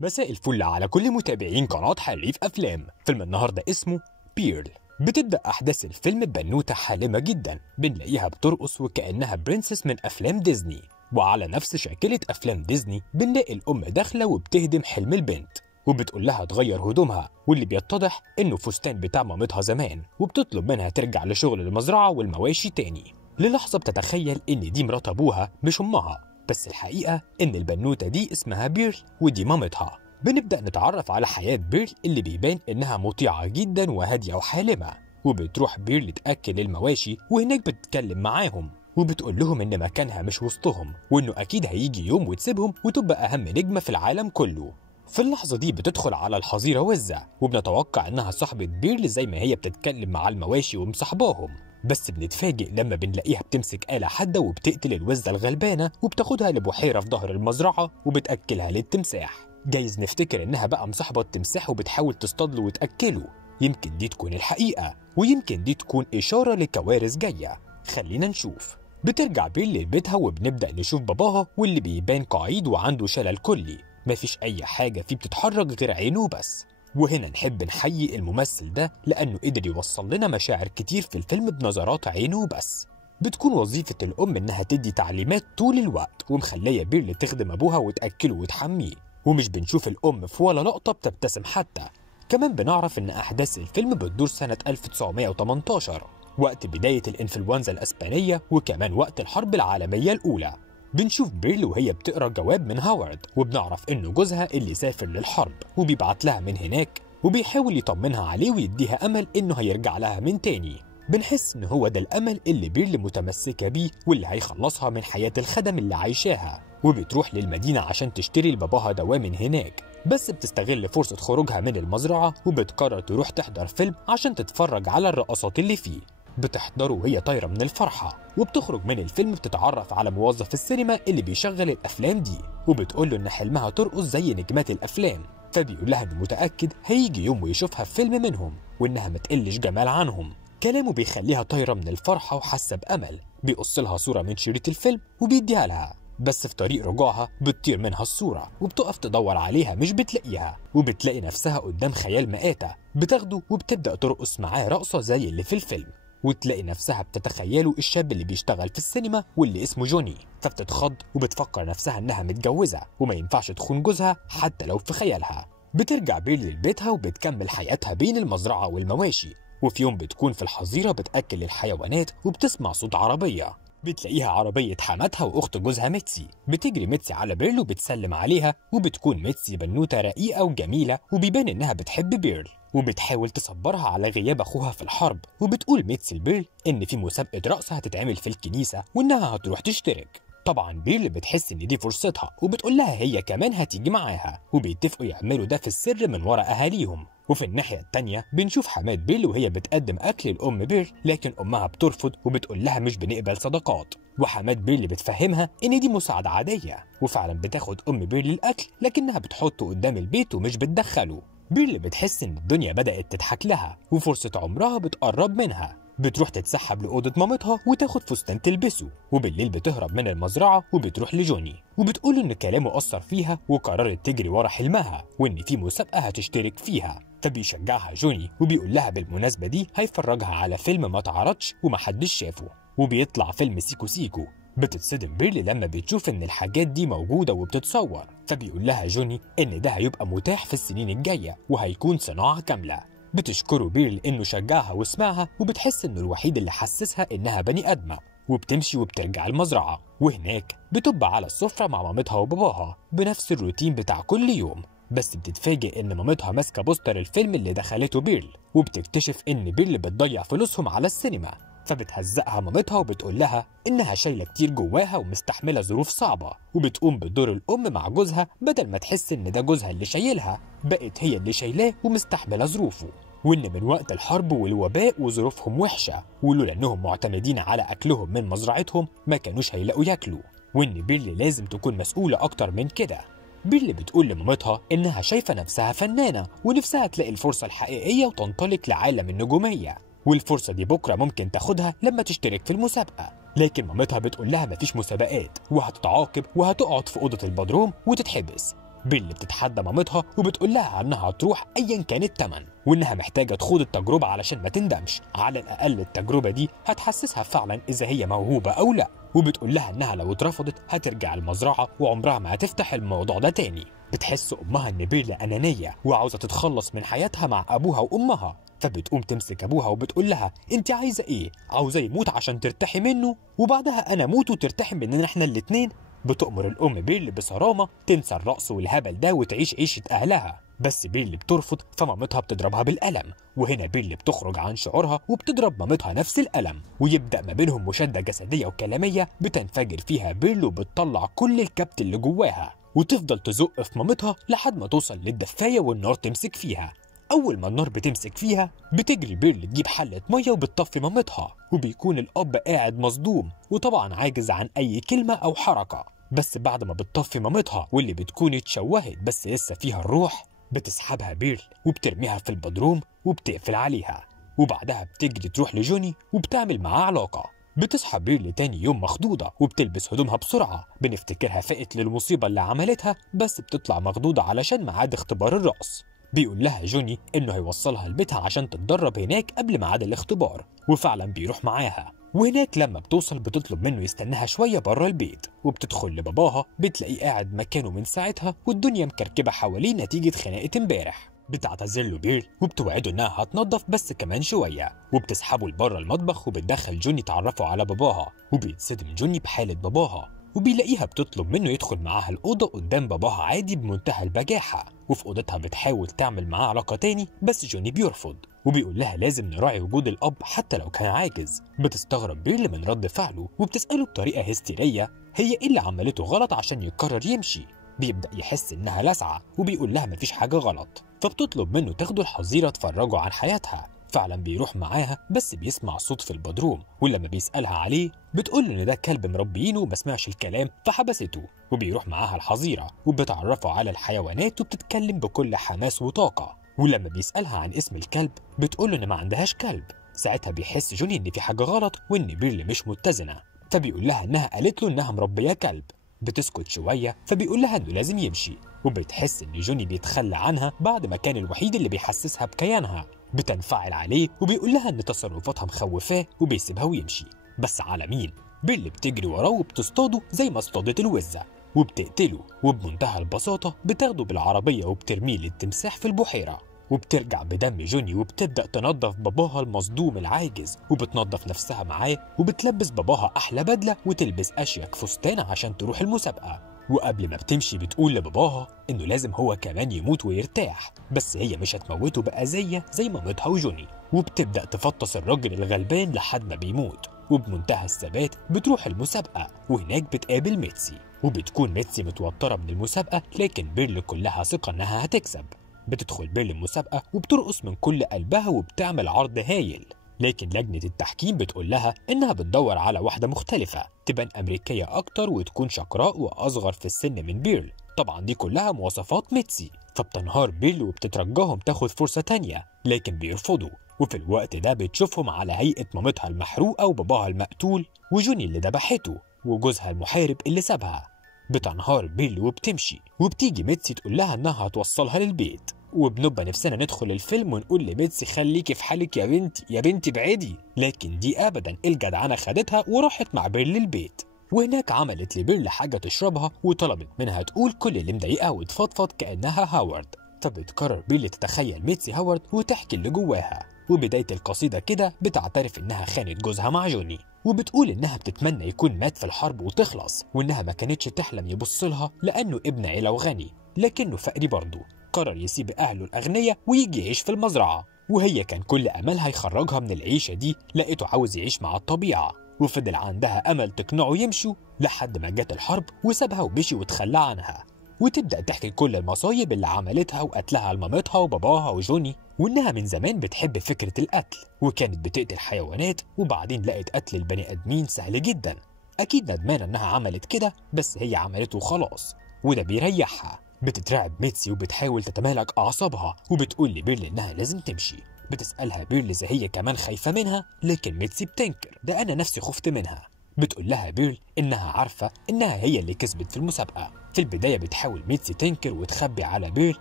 مساء الفل على كل متابعين قناة حريف أفلام. فيلم النهاردة اسمه بيرل. بتبدأ أحداث الفيلم ببنوتة حالمة جدا بنلاقيها بترقص وكأنها برنسس من أفلام ديزني، وعلى نفس شاكلة أفلام ديزني بنلاقي الأم داخلة وبتهدم حلم البنت وبتقول لها تغير هدومها، واللي بيتضح إنه فستان بتاع مامتها زمان، وبتطلب منها ترجع لشغل المزرعة والمواشي تاني. للحظة بتتخيل إن دي مرات أبوها مش أمها، بس الحقيقة إن البنوتة دي اسمها بيرل ودي مامتها. بنبدأ نتعرف على حياة بيرل اللي بيبان إنها مطيعة جدا وهادية وحالمة، وبتروح بيرل تأكل المواشي وهناك بتتكلم معاهم وبتقول لهم إن مكانها مش وسطهم، وإنه أكيد هيجي يوم وتسيبهم وتبقى أهم نجمة في العالم كله. في اللحظة دي بتدخل على الحظيرة وزة، وبنتوقع إنها صاحبة بيرل زي ما هي بتتكلم مع المواشي ومصاحباهم، بس بنتفاجئ لما بنلاقيها بتمسك آلة حادة وبتقتل الوزة الغلبانة وبتاخدها لبحيرة في ظهر المزرعة وبتأكلها للتمساح. جايز نفتكر إنها بقى مصاحبة التمساح وبتحاول تصطادله وتأكله، يمكن دي تكون الحقيقة ويمكن دي تكون إشارة لكوارث جاية. خلينا نشوف. بترجع بيرل لبيتها وبنبدأ نشوف باباها واللي بيبان قعيد وعنده شلل كلي، مفيش أي حاجة فيه بتتحرك غير عينه بس. وهنا نحب نحيي الممثل ده لأنه قدر يوصل لنا مشاعر كتير في الفيلم بنظرات عينه بس. بتكون وظيفة الأم إنها تدي تعليمات طول الوقت ومخلية بيرل تخدم أبوها وتأكله وتحميه، ومش بنشوف الأم في ولا لقطة بتبتسم حتى. كمان بنعرف إن أحداث الفيلم بتدور سنة 1918 وقت بداية الإنفلونزا الأسبانية، وكمان وقت الحرب العالمية الأولى. بنشوف بيرل وهي بتقرا جواب من هاورد، وبنعرف إنه جوزها اللي سافر للحرب وبيبعت لها من هناك وبيحاول يطمنها عليه ويديها أمل إنه هيرجع لها من تاني. بنحس إن هو ده الأمل اللي بيرل متمسكة بيه واللي هيخلصها من حياة الخدم اللي عايشاها، وبتروح للمدينة عشان تشتري لباباها دواء من هناك، بس بتستغل فرصة خروجها من المزرعة وبتقرر تروح تحضر فيلم عشان تتفرج على الرقصات اللي فيه. بتحضره وهي طايرة من الفرحة، وبتخرج من الفيلم بتتعرف على موظف السينما اللي بيشغل الأفلام دي، وبتقول له إن حلمها ترقص زي نجمات الأفلام، فبيقول لها إنه متأكد هيجي يوم ويشوفها في فيلم منهم وإنها ما تقلش جمال عنهم. كلامه بيخليها طايرة من الفرحة وحاسة بأمل، بيقص لها صورة من شريط الفيلم وبيديها لها، بس في طريق رجوعها بتطير منها الصورة وبتقف تدور عليها مش بتلاقيها، وبتلاقي نفسها قدام خيال مآتة بتاخده وبتبدأ ترقص معاه رقصة زي اللي في الفيلم، وتلاقي نفسها بتتخيله الشاب اللي بيشتغل في السينما واللي اسمه جوني، فبتتخض وبتفكر نفسها انها متجوزة وما ينفعش تخون جوزها حتى لو في خيالها. بترجع بيرل لبيتها وبتكمل حياتها بين المزرعة والمواشي، وفي يوم بتكون في الحظيرة بتأكل الحيوانات وبتسمع صوت عربية، بتلاقيها عربية حماتها وأخت جوزها ميتسي. بتجري ميتسي على بيرل وبتسلم عليها، وبتكون ميتسي بنوتة رقيقة وجميلة وبيبان إنها بتحب بيرل، وبتحاول تصبرها على غياب أخوها في الحرب. وبتقول ميتسي لبيرل إن في مسابقة رقص هتتعمل في الكنيسة وإنها هتروح تشترك. طبعا بيرل بتحس إن دي فرصتها وبتقول لها هي كمان هتيجي معاها، وبيتفقوا يعملوا ده في السر من ورا أهاليهم. وفي الناحية التانية بنشوف حماة بيرل وهي بتقدم أكل لأم بيرل، لكن أمها بترفض وبتقول لها مش بنقبل صدقات، وحماة بيرل بتفهمها إن دي مساعدة عادية، وفعلا بتاخد أم بيرل الأكل لكنها بتحطه قدام البيت ومش بتدخله. بيرل بتحس إن الدنيا بدأت تضحك لها وفرصة عمرها بتقرب منها، بتروح تتسحب لأوضة مامتها وتاخد فستان تلبسه، وبالليل بتهرب من المزرعة وبتروح لجوني وبتقول إن كلامه أثر فيها وقررت تجري ورا حلمها وإن في مسابقة هتشترك فيها، فبيشجعها جوني وبيقول لها بالمناسبة دي هيفرجها على فيلم ما اتعرضش ومحدش شافه، وبيطلع فيلم سيكو سيكو. بتتصدم بيرل لما بتشوف ان الحاجات دي موجودة وبتتصور، فبيقول لها جوني ان ده هيبقى متاح في السنين الجاية وهيكون صناعة كاملة. بتشكره بيرل انه شجعها وسمعها، وبتحس انه الوحيد اللي حسسها انها بني ادمة، وبتمشي وبترجع المزرعة، وهناك بتبقى على السفرة مع مامتها وباباها بنفس الروتين بتاع كل يوم، بس بتتفاجئ ان مامتها ماسكة بوستر الفيلم اللي دخلته بيرل، وبتكتشف ان بيرل بتضيع فلوسهم على السينما، فبتهزقها مامتها وبتقول لها إنها شايلة كتير جواها ومستحملة ظروف صعبة، وبتقوم بدور الأم مع جوزها بدل ما تحس إن ده جوزها اللي شايلها، بقت هي اللي شايلاه ومستحملة ظروفه، وإن من وقت الحرب والوباء وظروفهم وحشة، ولولا إنهم معتمدين على أكلهم من مزرعتهم ما كانوش هيلاقوا ياكلوا، وإن بيرل لازم تكون مسؤولة أكتر من كده. بيرل بتقول لمامتها إنها شايفة نفسها فنانة ونفسها تلاقي الفرصة الحقيقية وتنطلق لعالم النجومية، والفرصة دي بكرة ممكن تاخدها لما تشترك في المسابقة، لكن مامتها بتقول لها مفيش مسابقات وهتتعاقب وهتقعد في أوضة البدروم وتتحبس. بيرل بتتحدى مامتها وبتقول لها انها هتروح ايا كان الثمن، وانها محتاجه تخوض التجربه علشان ما تندمش، على الاقل التجربه دي هتحسسها فعلا اذا هي موهوبه او لا. وبتقول لها انها لو اترفضت هترجع المزرعه وعمرها ما هتفتح الموضوع ده تاني. بتحس امها ان بيرل انانيه وعاوزه تتخلص من حياتها مع ابوها وامها، فبتقوم تمسك ابوها وبتقول لها انت عايزه ايه؟ عاوزه يموت عشان ترتاحي منه وبعدها انا اموت وترتاحي مننا احنا الاتنين؟ بتأمر الام بيرل بصرامه تنسى الرقص والهبل ده وتعيش عيشه اهلها، بس بيرل بترفض فمامتها بتضربها بالقلم، وهنا بيرل بتخرج عن شعورها وبتضرب مامتها نفس القلم، ويبدأ ما بينهم مشادة جسدية وكلامية بتنفجر فيها بيرل وبتطلع كل الكبت اللي جواها، وتفضل تزق في مامتها لحد ما توصل للدفاية والنار تمسك فيها. أول ما النار بتمسك فيها بتجري بيرل تجيب حلة مية وبتطفي مامتها، وبيكون الأب قاعد مصدوم وطبعا عاجز عن أي كلمة أو حركة. بس بعد ما بتطفي مامتها واللي بتكون اتشوهت بس لسه فيها الروح، بتسحبها بيرل وبترميها في البدروم وبتقفل عليها، وبعدها بتجري تروح لجوني وبتعمل معاه علاقة. بتصحى بيرل تاني يوم مخضوضة وبتلبس هدومها بسرعة، بنفتكرها فقت للمصيبة اللي عملتها بس بتطلع مخضوضة علشان ميعاد اختبار الرقص. بيقول لها جوني انه هيوصلها لبيتها عشان تتدرب هناك قبل ميعاد الاختبار، وفعلا بيروح معاها. وهناك لما بتوصل بتطلب منه يستناها شوية بره البيت، وبتدخل لباباها بتلاقيه قاعد مكانه من ساعتها والدنيا مكركبة حواليه نتيجة خناقة امبارح. بتعتذر له بيرل وبتوعده انها هتنضف بس كمان شوية، وبتسحبه لبره المطبخ وبتدخل جوني تعرفه على باباها، وبيتصدم جوني بحالة باباها وبيلاقيها بتطلب منه يدخل معاها الأوضة قدام باباها عادي بمنتهى البجاحة، وفي أوضتها بتحاول تعمل معاه علاقة تاني بس جوني بيرفض، وبيقول لها لازم نراعي وجود الأب حتى لو كان عاجز. بتستغرب بيرل من رد فعله وبتسأله بطريقة هستيرية هي إيه اللي عملته غلط عشان يقرر يمشي. بيبدأ يحس إنها لاسعة وبيقول لها مفيش حاجة غلط، فبتطلب منه تاخده الحظيرة تفرجه عن حياتها. فعلا بيروح معاها بس بيسمع صوت في البدروم، ولما بيسألها عليه بتقول ان ده كلب مربيينه وما سمعش الكلام فحبسته. وبيروح معاها الحظيرة وبتعرفه على الحيوانات وبتتكلم بكل حماس وطاقة، ولما بيسألها عن اسم الكلب بتقول ان ما عندهاش كلب. ساعتها بيحس جوني ان في حاجة غلط وان بيرل مش متزنة، فبيقول لها انها قالت له انها مربية كلب. بتسكت شوية فبيقول لها انه لازم يمشي، وبتحس ان جوني بيتخلى عنها بعد ما كان الوحيد اللي بيحسسها بكيانها. بتنفعل عليه وبيقول لها ان تصرفاتها مخوفاه وبيسيبها ويمشي. بس على مين؟ بيرل بتجري وراه وبتصطاده زي ما اصطادت الوزة وبتقتله، وبمنتهى البساطة بتاخده بالعربية وبترميه للتمساح في البحيرة. وبترجع بدم جوني وبتبدأ تنظف باباها المصدوم العاجز، وبتنظف نفسها معاه وبتلبس باباها أحلى بدلة وتلبس أشيك فستان عشان تروح المسابقة. وقبل ما بتمشي بتقول لباباها إنه لازم هو كمان يموت ويرتاح، بس هي مش هتموته بأذية زي مامتها وجوني. وبتبدأ تفطس الراجل الغلبان لحد ما بيموت، وبمنتهى الثبات بتروح المسابقة، وهناك بتقابل ميتسي. وبتكون ميتسي متوترة من المسابقة لكن بيرل كلها ثقة إنها هتكسب. بتدخل بيرل المسابقة وبترقص من كل قلبها وبتعمل عرض هايل، لكن لجنة التحكيم بتقول لها إنها بتدور على واحدة مختلفة تبان أمريكية أكتر وتكون شقراء وأصغر في السن من بيرل. طبعا دي كلها مواصفات ميتسي، فبتنهار بيرل وبتترجاهم تاخد فرصة تانية لكن بيرفضوا. وفي الوقت ده بتشوفهم على هيئة مامتها المحروقة وباباها المقتول وجوني اللي ذبحته وجوزها المحارب اللي سابها. بتنهار بيرل وبتمشي، وبتيجي ميتسي تقول لها انها هتوصلها للبيت، وبنبقى نفسنا ندخل الفيلم ونقول لميتسي خليكي في حالك يا بنتي يا بنتي بعيدي، لكن دي ابدا الجدعنه خدتها وراحت مع بيرل البيت. وهناك عملت لبيرل حاجه تشربها وطلبت منها تقول كل اللي مضايقها وتفضفض كانها هاورد. فبتقرر بيرل تتخيل ميتسي هاورد وتحكي اللي جواها. وبدايه القصيده كده بتعترف انها خانت جوزها مع جوني، وبتقول انها بتتمنى يكون مات في الحرب وتخلص، وانها ما كانتش تحلم يبص لها لانه ابن عيله وغني لكنه فقري برضه. قرر يسيب اهله الاغنياء ويجي يعيش في المزرعه، وهي كان كل املها يخرجها من العيشه دي، لقيته عاوز يعيش مع الطبيعه. وفضل عندها امل تقنعه يمشوا لحد ما جت الحرب وسابها ومشي وتخلى عنها. وتبدأ تحكي كل المصايب اللي عملتها وقتلها لمامتها وباباها وجوني، وإنها من زمان بتحب فكرة القتل وكانت بتقتل حيوانات، وبعدين لقت قتل البني آدمين سهل جدا. أكيد ندمانة إنها عملت كده بس هي عملته خلاص وده بيريحها. بتترعب ميتسي وبتحاول تتمالك أعصابها وبتقول لبيرل إنها لازم تمشي. بتسألها بيرل إذا هي كمان خايفة منها لكن ميتسي بتنكر، ده أنا نفسي خفت منها. بتقول لها بيرل إنها عارفة إنها هي اللي كسبت في المسابقة. في البداية بتحاول ميتسي تنكر وتخبي على بيرل،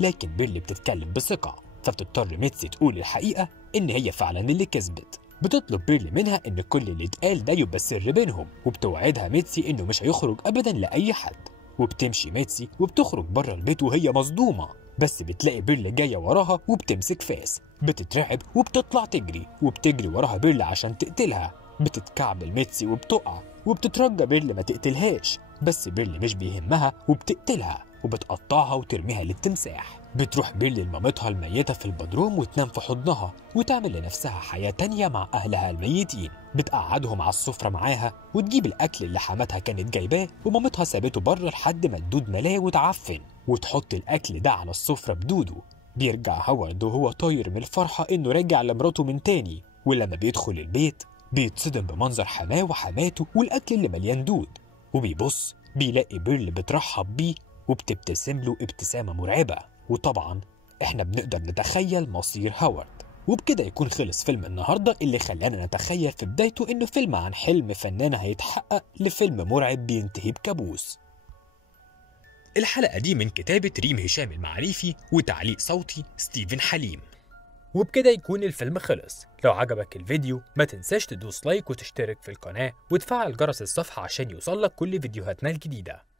لكن بيرل بتتكلم بثقة، فبتضطر ميتسي تقول الحقيقة إن هي فعلا اللي كسبت. بتطلب بيرل منها إن كل اللي اتقال ده يبقى سر بينهم، وبتوعدها ميتسي إنه مش هيخرج أبدا لأي حد. وبتمشي ميتسي وبتخرج بره البيت وهي مصدومة، بس بتلاقي بيرل جاية وراها وبتمسك فاس. بتترعب وبتطلع تجري، وبتجري وراها بيرل عشان تقتلها. بتتكعبل ميتسي وبتقع، وبتترجى بيرل ما تقتلهاش، بس بيرل مش بيهمها وبتقتلها وبتقطعها وترميها للتمساح. بتروح بيرل لمامتها الميتة في البدروم وتنام في حضنها وتعمل لنفسها حياة تانية مع أهلها الميتين. بتقعدهم على السفرة معاها وتجيب الأكل اللي حماتها كانت جايباه ومامتها سابته بره لحد ما الدود ملاه وتعفن، وتحط الأكل ده على السفرة بدوده. بيرجع هوارد وهو طاير من الفرحة إنه راجع لمراته من تاني، ولما بيدخل البيت بيتصدم بمنظر حماه وحماته والأكل اللي مليان دود، وبيبص بيلاقي بيرل بترحب بيه وبتبتسم له ابتسامة مرعبة. وطبعا احنا بنقدر نتخيل مصير هوارد. وبكده يكون خلص فيلم النهاردة اللي خلانا نتخيل في بدايته انه فيلم عن حلم فنان هيتحقق لفيلم مرعب بينتهي بكابوس. الحلقة دي من كتابة ريم هشام المعريفي وتعليق صوتي ستيفن حليم. وبكده يكون الفيلم خلص. لو عجبك الفيديو ما تنساش تدوس لايك وتشترك في القناة وتفعل جرس الصفحة عشان يوصلك كل فيديوهاتنا الجديدة.